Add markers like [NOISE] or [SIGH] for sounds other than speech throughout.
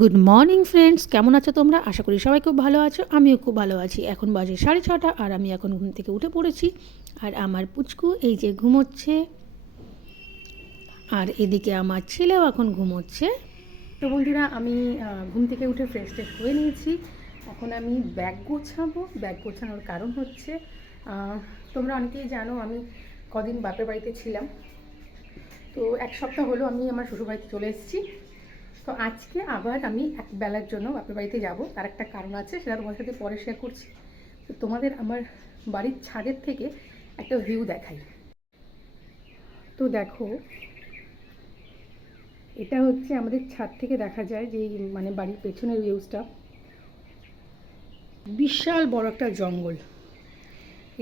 Good morning friends কেমন আছো তোমরা? আশা করি সবাই খুব ভালো আছো। আমিও খুব ভালো আছি। এখন বাজে সাড়ে ছটা আর আমি এখন ঘুম থেকে উঠে পড়েছি। আর আমার পুচকু এই যে ঘুমোচ্ছে। আর এদিকে আমার ছেলেও এখন ঘুমোচ্ছে। তো বন্ধুরা, আমি ঘুম থেকে উঠে ফ্রেশ ট্রেশ হয়ে নিয়েছি। এখন আমি ব্যাগ গোছাবো। ব্যাগ গোছানোর কারণ হচ্ছে তোমরা অনেকেই জানো আমি কদিন বাপের বাড়িতে ছিলাম। তো এক সপ্তাহ হলো আমি আমার শ্বশুরবাড়িতে চলে এসেছি। তো আজকে আবার আমি এক বেলার জন্য বাপের বাড়িতে যাব। তার একটা কারণ আছে, সেটা তোমার সাথে পরে শেয়ার করছি। তো তোমাদের আমার বাড়ির ছাদের থেকে একটা ভিউ দেখাই। তো দেখো, এটা হচ্ছে আমাদের ছাদ থেকে দেখা যায় যে মানে বাড়ির পেছনের ভিউজটা বিশাল বড় একটা জঙ্গল।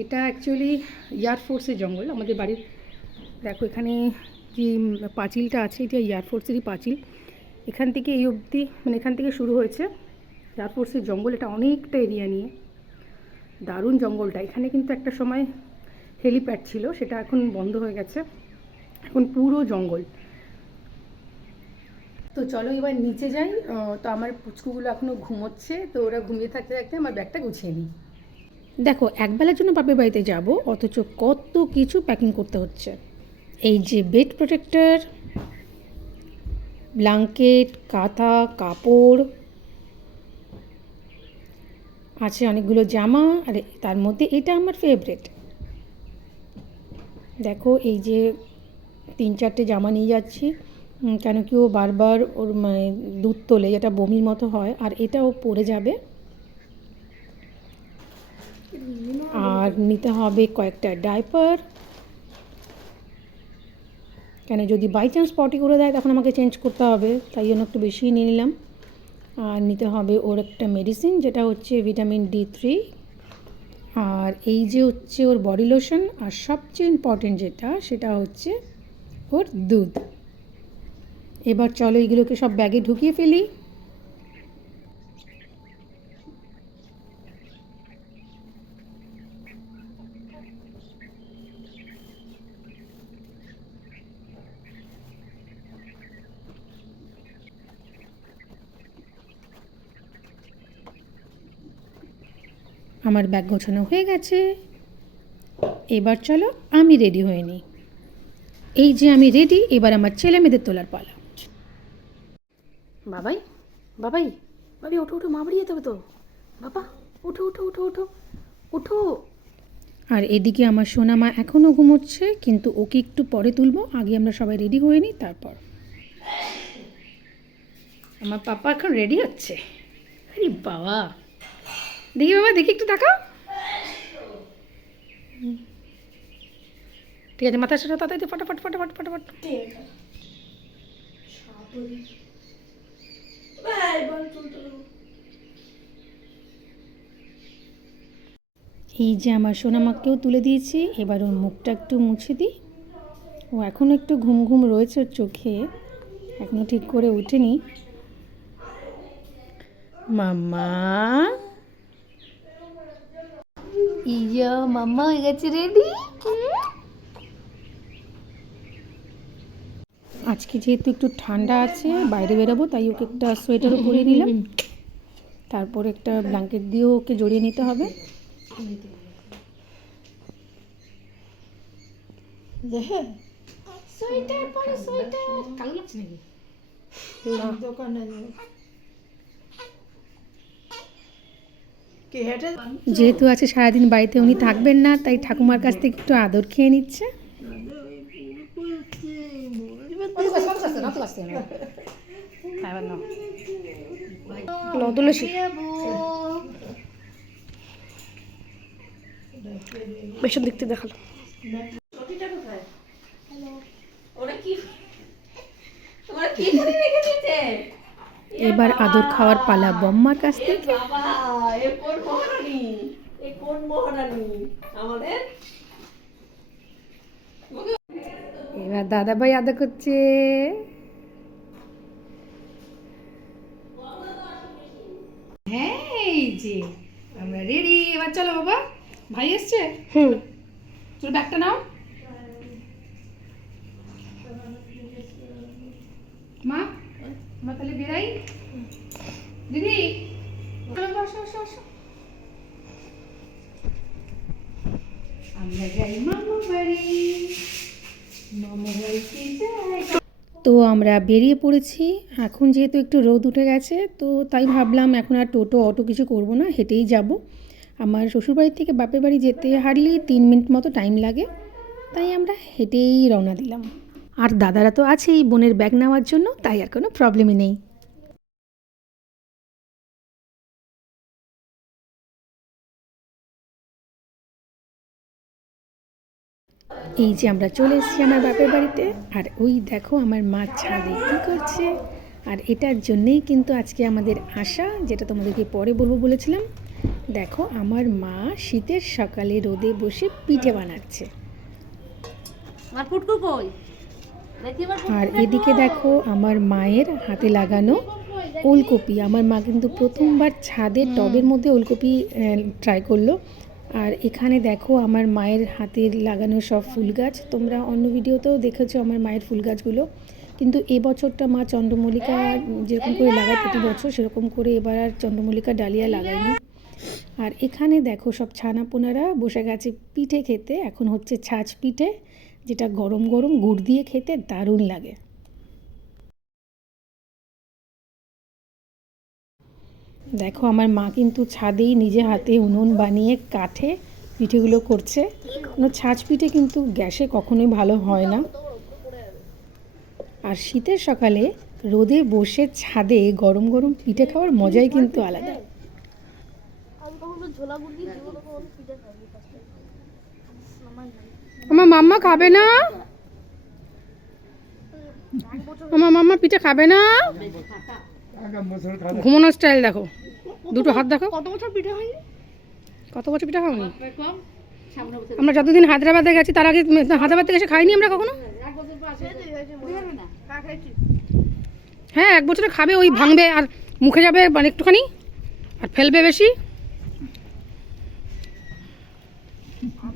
এটা অ্যাকচুয়ালি এয়ারফোর্সের জঙ্গল। আমাদের বাড়ির, দেখো এখানে যে পাঁচিলটা আছে, এটা এয়ারফোর্সেরই পাঁচিল। এখান থেকে এই অবধি মানে এখান থেকে শুরু হয়েছে এয়ারফোর্সের জঙ্গল। এটা অনেকটা এরিয়া নিয়ে। দারুণ জঙ্গলটা। এখানে কিন্তু একটা সময় হেলিপ্যাড ছিল, সেটা এখন বন্ধ হয়ে গেছে। এখন পুরো জঙ্গল। তো চলো এবার নিচে যাই। তো আমার পুচকুগুলো এখনও ঘুমোচ্ছে, তো ওরা ঘুমিয়ে থাকতে থাকতে আমার ব্যাগটা গুছিয়ে নিই। দেখো, একবেলার জন্য বাপের বাড়িতে যাব, অথচ কত কিছু প্যাকিং করতে হচ্ছে। এই যে বেড প্রোটেক্টর ব্ল্যাঙ্কেট কাঁথা কাপড় আছে অনেকগুলো জামা আর তার মধ্যে এটা আমার ফেভারেট দেখো এই যে তিন চারটে জামা নিয়ে যাচ্ছি কেন কি ও বারবার ওর মানে দুধ তোলে যেটা বমির মতো হয় আর এটাও পড়ে যাবে। আর নিতে হবে কয়েকটা ডাইপার কেন? যদি বাই চান্স পটি করে দেয়, তখন আমাকে চেঞ্জ করতে হবে। তাই জন্য একটু বেশিই নিয়ে নিলাম। আর নিতে হবে ওর একটা মেডিসিন যেটা হচ্ছে ভিটামিন ডি থ্রি আর এই যে হচ্ছে ওর বডি লোশন আর সবচেয়ে ইম্পর্টেন্ট যেটা, সেটা হচ্ছে ওর দুধ। এবার চলো এইগুলোকে সব ব্যাগে ঢুকিয়ে ফেলি। আমার ব্যাগ গোছানো হয়ে গেছে। এবার চলো আমি রেডি হয়ে নিই। এই যে আমি রেডি এবার আমার ছেলে মেয়েদের তোলার পালা। বাবাই বাবাই বাবি ওঠো ওঠো মা বাড়ি যেতে হবে তো। বাবা ওঠো ওঠো ওঠো ওঠো ওঠো। আর এদিকে আমার সোনা মা এখনও ঘুমোচ্ছে কিন্তু ওকে একটু পরে তুলবো। আগে আমরা সবাই রেডি হয়ে নিই তারপর। আমার পাপা এখন রেডি হচ্ছে। আরে বাবা দেখি বাবা, দেখি একটু তাকাও ঠিক আছে মাথা সেটা তাড়াতাড়ি ফটাফট ফটাফট ফটাফট। এই যে আমার সোনামাকেও তুলে দিয়েছি, এবার ওর মুখটা একটু মুছে দিই। ও এখনও একটু ঘুম ঘুম রয়েছে চোখে এখনও ঠিক করে ওঠেনি। মাম্মা! ইয়া মাম্মা হয়ে গেছে রেডি আজকে যেহেতু একটু ঠান্ডা আছে বাইরে বেরোবো তাই ওকে একটা সোয়েটারও পরিয়ে নিলাম। তারপর একটা ব্ল্যাঙ্কেট দিয়েও ওকে জড়িয়ে নিতে হবে। সোয়েটার পরে সোয়েটার। কালো লাগছে নাকি? যেহেতু আছে সারাদিন বাড়িতে উনি থাকবেন না তাই ঠাকুমার কাছ থেকে একটু আদর খেয়ে নিচ্ছে। তুলসী পেছন দিকতে দেখাল। এবার আদর খাওয়ার পালা বম্মার কাছ থেকে। এবার দাদা ভাই আদর করছে। হ্যাঁ এই যে আমরা রেডি এবার চলো বাবা ভাই এসছে? হুম। তোর ব্যাগটা নাও। মা তাহলে বেরাই। দিদি আমরা যাই মামা বাড়ি মামা বাড়িতে যাই তো আমরা বেরিয়ে পড়েছি। এখন যেহেতু একটু রোদ উঠে গেছে, তো তাই ভাবলাম এখন আর টোটো, অটো কিছু করব না, হেঁটেই যাব। আমার শ্বশুরবাড়ি থেকে বাপের বাড়ি যেতে হার্ডলি তিন মিনিট মতো টাইম লাগে, তাই আমরা হেঁটেই রওনা দিলাম। আর দাদারা তো আছেই বোনের ব্যাগ নেওয়ার জন্য, তাই আর কোনো প্রবলেমই নেই। এই যে আমরা চলে এসেছি আমার বাপের বাড়িতে, আর ওই দেখো আমার মা ছাদে কী করছে। আর এটার জন্যেই কিন্তু আজকে আমাদের আশা, যেটা তোমাদেরকে পরে বলব বলেছিলাম, দেখো আমার মা শীতের সকালে রোদে বসে পিঠে বানাচ্ছে। ফুটকু কই? আর এদিকে দেখো আমার মায়ের হাতে লাগানো ওলকপি। আমার মা কিন্তু প্রথমবার ছাদের টবের মধ্যে ওলকপি ট্রাই করল। আর এখানে দেখো আমার মায়ের হাতের লাগানো সব ফুল গাছ। তোমরা অন্য ভিডিওতেও দেখেছ আমার মায়ের ফুল গাছগুলো। কিন্তু এবছরটা মা চন্দ্রমল্লিকা যেরকম করে লাগায় প্রতি বছর সেরকম করে এবার আর চন্দ্রমল্লিকা ডালিয়া লাগায়নি। আর এখানে দেখো সব ছানা পোনারা বসে গেছে পিঠে খেতে। এখন হচ্ছে ছাঁচ পিঠে। যেটা গরম গরম গুড় দিয়ে খেতে দারুণ লাগে। দেখো আমার মা কিন্তু ছাদেই নিজে হাতে উনুন বানিয়ে কাঠে পিঠেগুলো করছে। কোনো ছাঁচ পিঠে কিন্তু গ্যাসে কখনোই ভালো হয় না। আর শীতের সকালে রোদে বসে ছাদে গরম গরম পিঠে খাওয়ার মজাই কিন্তু আলাদা। আমার মাম্মা খাবে না? আমার মাম্মা পিঠে খাবে না? ঘুমানোর স্টাইল দেখো। দুটো হাত দেখো। কত বছর পিঠে হয়নি? কত বছর পিঠা খাওনি আমরা যতদিন হায়দ্রাবাদে গেছি তার আগে হায়দ্রাবাদ থেকে এসে খাইনি আমরা কখনো? হ্যাঁ এক বছরে খাবে ওই ভাঙবে আর মুখে যাবে মানে একটুখানি আর ফেলবে বেশি পিঠে নুন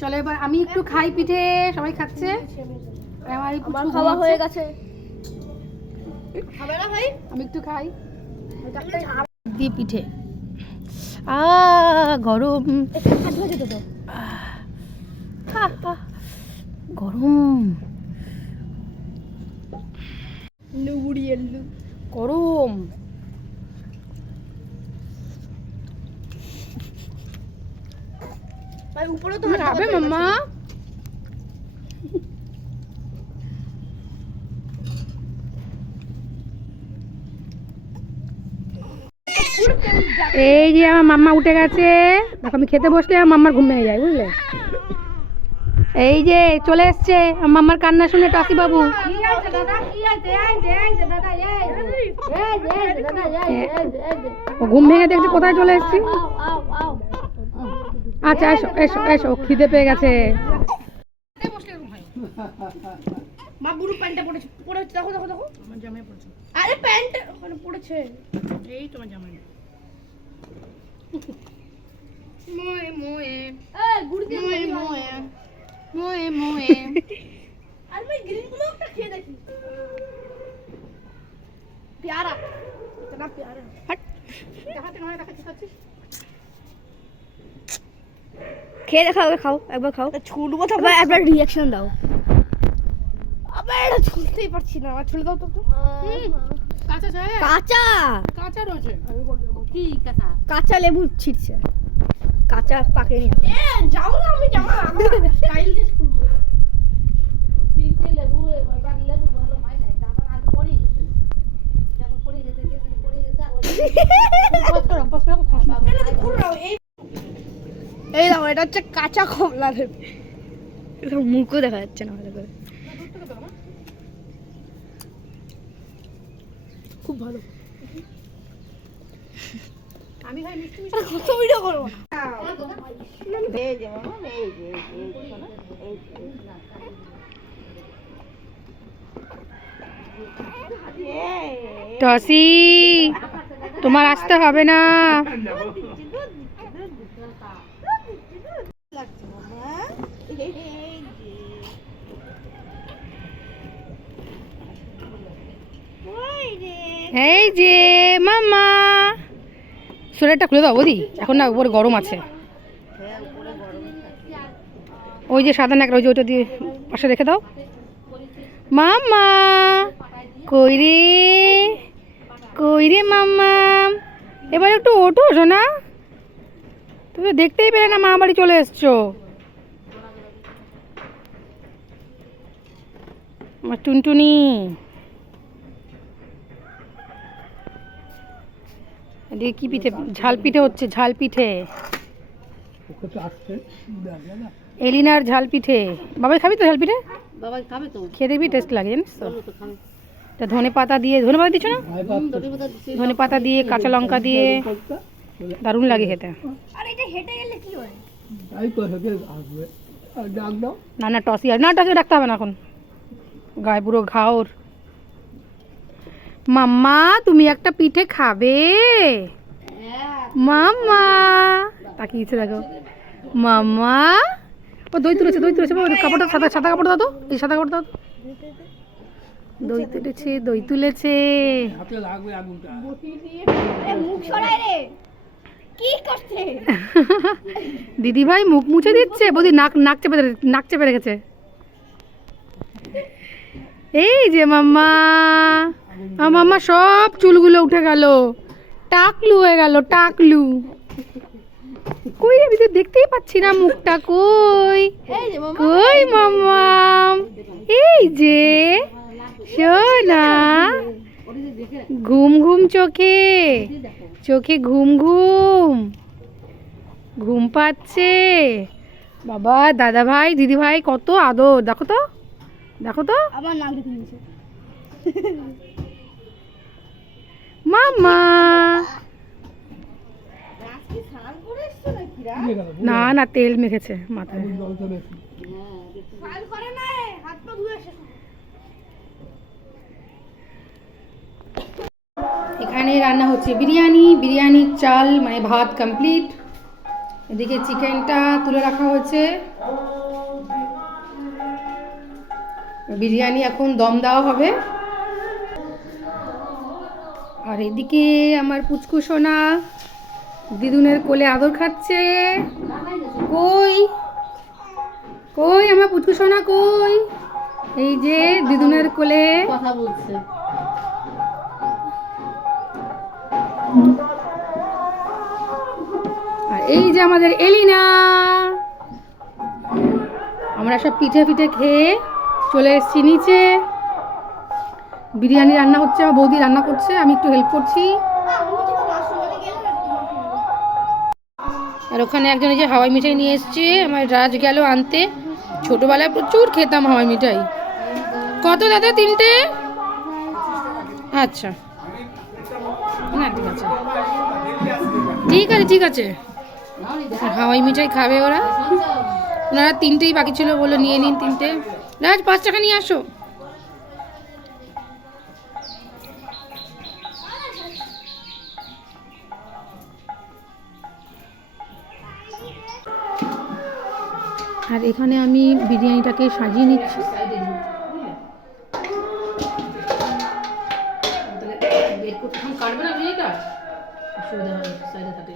চলো এবার আমি একটু খাই পিঠে সবাই খাচ্ছে। আমার খাওয়া হয়ে গেছে। খাবে না ভাই? আমি একটু খাই। দিয়ে পিঠে। আ গরম। গরম। গরম। ভাই উপরে তো খাবে মাম্মা? এই যে আমার মাম্মা উঠে গেছে। দেখো আমি খেতে বসলে আমার মাম্মার ঘুম ভেঙে যায় বুঝলে? এই যে চলে এসছে। আমার মাম্মার কান্না শুনে টসি বাবু। ঘুম ভেঙে দেখছে কোথায় চলে এসছি? আচ্ছা এসো এসো এসো খিদে পেয়ে গেছে। মা বুড়ো প্যান্টটা পড়েছে পড়েছে দেখো দেখো দেখো। আমার জামাই পড়েছে। আরে প্যান্ট ওখানে পড়েছে। এই তোমার জামাই মোয়ে মোয়ে। এ গুড় দিয়ে মোয়ে মোয়ে। মোয়ে মোয়ে। আর ভাই গ্রিনগুলো একটা খেয়ে দেখি। খেয়ে দেখাও খাও একবার খাও। ছুলবো তো একবার রিয়াকশন দাও। আবার এটা ছুলতেই পারছি না আমার ছুলে দাও তো কাঁচা চায়? কাঁচা! কাঁচা রয়েছে। কি কথা কাঁচা লেবু ছিটছে। কাঁচা পাকেনি এ যাও না আমি যাব স্টাইল দিয়ে ছুলবো। তিনটে লেবু এবার লেবু ভালো হয় না তারপর আগে পড়ে গেছে। যখন পড়ে গেছে গেছে পড়ে গেছে। আর [LAUGHS] ওই এই দাও এটা হচ্ছে কাঁচা কমলা এটা মুখও দেখা যাচ্ছে না ভালো করে। খুব ভালো। আমি ভাই মিষ্টি কত ভিডিও করব? টসি তোমার আসতে হবে না। এই যে মামা সোয়েটারটা খুলে দাও বৌদি, এখন না উপরে গরম আছে। ওই যে সাদা নাকড়া ওই যে ওইটা দিয়ে পাশে রেখে দাও। মামা কই রে? কই রে মাম্মা? এবার একটু ওঠো শোনা তুমি দেখতেই পেলে না মা বাড়ি চলে এসছো। আমার টুনটুনি। এদিকে কি পিঠে? ঝাল পিঠে হচ্ছে ঝাল পিঠে। এলিনার ঝাল পিঠে। বাবাই খাবি তো ঝাল পিঠে? বাবা খাবে তো খেয়ে দেখবি টেস্ট লাগে জানিস তো? তো ধনে পাতা দিয়ে ধনে পাতা দিচ্ছ না? ধনে পাতা দিয়ে কাঁচা লঙ্কা দিয়ে দারুণ লাগে খেতে। না না টসি আর না টসি রাখতে হবে না এখন। গায়ে পুরো ঘাওর। মাম্মা তুমি একটা পিঠে খাবে? মাম্মা। তাকিয়েছে দেখো। মাম্মা। ও দই তুলেছে দই তুলেছে। কাপড়টা সাদা সাদা কাপড় দাও তো। এই সাদা কাপড় দাও তো। দই তুলেছে দই তুলেছে। মুখ সরাই রে। কি করছে? দিদি ভাই মুখ মুছে দিচ্ছে? বৌদি নাক নাক চেপে নাক চেপে রেখেছে। এই যে মাম্মা। আমার মাম্মা সব চুলগুলো উঠে গেল। টাকলু হয়ে গেল টাকলু। কই আমি তো দেখতেই পাচ্ছি না মুখটা কই? মামা। কই মাম্মা এই যে সোনা। ঘুম ঘুম চোখে চোখে ঘুম ঘুম। ঘুম পাচ্ছে। বাবা দাদা ভাই দিদি ভাই কত আদর। দেখো তো দেখো তো। আমার নাম মামা। না না, তেল মেখেছে মাথায়। এখানে রান্না হচ্ছে বিরিয়ানি বিরিয়ানির চাল মানে ভাত কমপ্লিট এদিকে চিকেনটা তুলে রাখা হয়েছে। বিরিয়ানি এখন দম দেওয়া হবে। আর এদিকে আমার পুচকু সোনা দিদুনের কোলে আদর খাচ্ছে। কই? কই আমার পুচকু সোনা কই? এই যে দিদুনের কোলে। কথা বলছে। আর এই যে আমাদের এলিনা। আমরা সব পিঠে পিঠে খেয়ে চলে এসেছি নিচে। বিরিয়ানি রান্না হচ্ছে, আমার বৌদি রান্না করছে, আমি একটু হেল্প করছি। আর ওখানে একজন এই যে হাওয়াই মিঠাই নিয়ে এসছে, আমার রাজ গেল আনতে। ছোটবেলায় প্রচুর খেতাম হাওয়াই মিঠাই। কত দাদা, তিনটে? আচ্ছা। ঠিক আছে। ঠিক আছে ঠিক আছে। হাওয়াই মিঠাই খাবে ওরা। ওনারা তিনটেই বাকি ছিল বলে নিয়ে নিন তিনটে। রাজ, পাঁচ টাকা নিয়ে আসো। আর এখানে আমি বিরিয়ানিটাকে সাজিয়ে নিচ্ছি। কাটবে না অসুবিধা হবে সাইডে থাকে।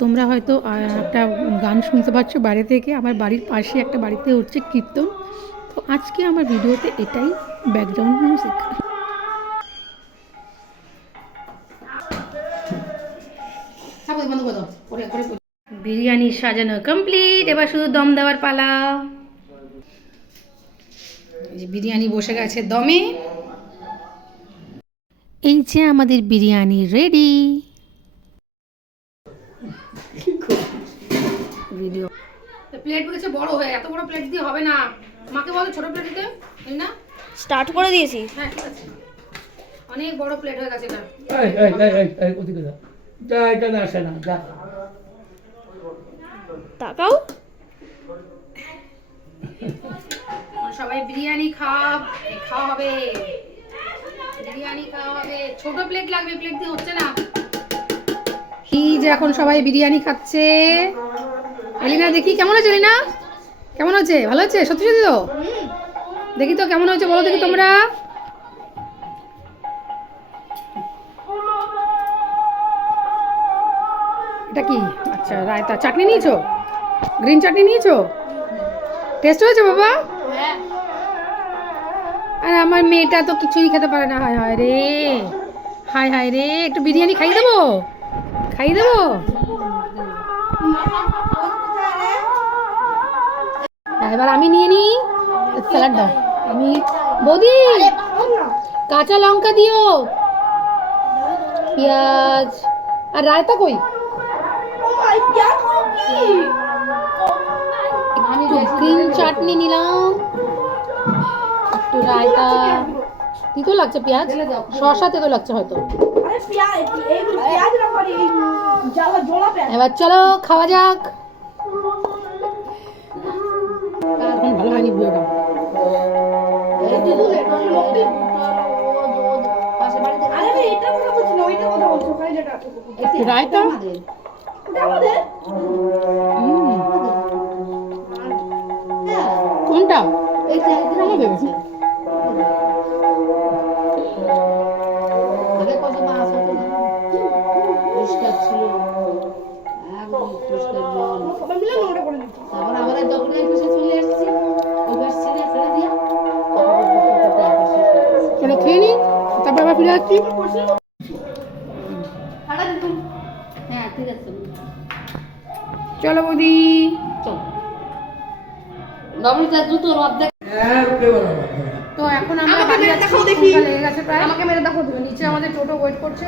তোমরা হয়তো একটা গান শুনতে পাচ্ছ বাইরে থেকে। আমার বাড়ির পাশে একটা বাড়িতে হচ্ছে কীর্তন। তো আজকে আমার ভিডিওতে এটাই ব্যাকগ্রাউন্ড মিউজিক বিরিয়ানি সাজানো কমপ্লিট এবার শুধু দম দেওয়ার পালা। বিরিয়ানি বসে গেছে দমে। এই যে আমাদের বিরিয়ানি রেডি ভিডিও প্লেট বলেছে বড় হয়ে এত বড় প্লেট দিয়ে হবে না। মাকে বলো ছোট প্লেট দিতে? এই না? স্টার্ট করে দিয়েছি হ্যাঁ ঠিক আছে। অনেক বড় প্লেট হয়ে গেছে এটা এই এই এই এই এই ওদিকে যা। যা এখানে আসে না যা। তাকাও। সবাই বিরিয়ানি খাওয়া খাওয়া হবে। বিরিয়ানি খাওয়া হবে। ছোট প্লেট লাগবে প্লেট দিয়ে হচ্ছে না। কি যে এখন সবাই বিরিয়ানি খাচ্ছে। এলিনা দেখি, কেমন আছে এলিনা কেমন আছে? ভালো আছে? সত্যি সত্যি তো? দেখি তো, কেমন হয়েছে বলো দেখি তোমরা। এটা কি? আচ্ছা রায়তা। চাটনি নিয়েছো? গ্রিন চাটনি নিয়েছো? টেস্ট হয়েছে বাবা? আর, আমার মেয়েটা তো কিছুই খেতে পারে না। হায় হায় রে। হায় হায় রে। একটু বিরিয়ানি খাইয়ে দেবো? খাইয়ে দেবো? এবার আমি নিয়ে নিই স্যালাড দাও। আমি বৌদি কাঁচা লঙ্কা দিও। পেঁয়াজ আর রায়তা কই? একটু গ্রিন চাটনি নিলাম। একটু রায়তা। তিতো লাগছে পেঁয়াজ? শসা তেতো লাগছে হয়তো। এবার চলো খাওয়া যাক। রায়তা? কোনটা? আগে কত মাছ হতো না ছিল চলো বৌদি। তো এখন আমরা বাড়ি যাচ্ছি লেগে গেছে প্রায়। আমাকে মেরে দেখো নিচে আমাদের টোটো ওয়েট করছে।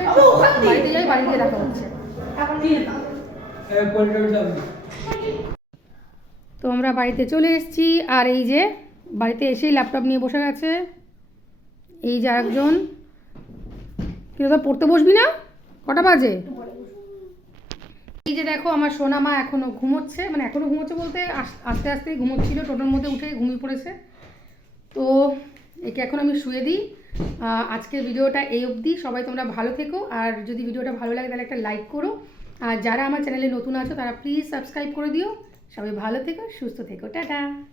বাড়িতে যাই বাড়ি গিয়ে দেখা হচ্ছে। তো আমরা বাড়িতে চলে এসেছি। আর এই যে বাড়িতে এসেই ল্যাপটপ নিয়ে বসে গেছে। এই যে একজন তুই তো পড়তে বসবি না? কটা বাজে? এই যে দেখো, আমার সোনা মা এখনও ঘুমোচ্ছে মানে এখনও ঘুমোচ্ছে বলতে আস- আস্তে আস্তেই ঘুমোচ্ছিল, টোটোর মধ্যে উঠে ঘুমিয়ে পড়েছে। তো একে এখন আমি শুয়ে দিই। আজকের ভিডিওটা এই অবধি। সবাই তোমরা ভালো থেকো, আর যদি ভিডিওটা ভালো লাগে তাহলে একটা লাইক করো। আর যারা আমার চ্যানেলে নতুন আছো, তারা প্লিজ সাবস্ক্রাইব করে দিও। সবাই ভালো থেকো, সুস্থ থেকো। টাটা!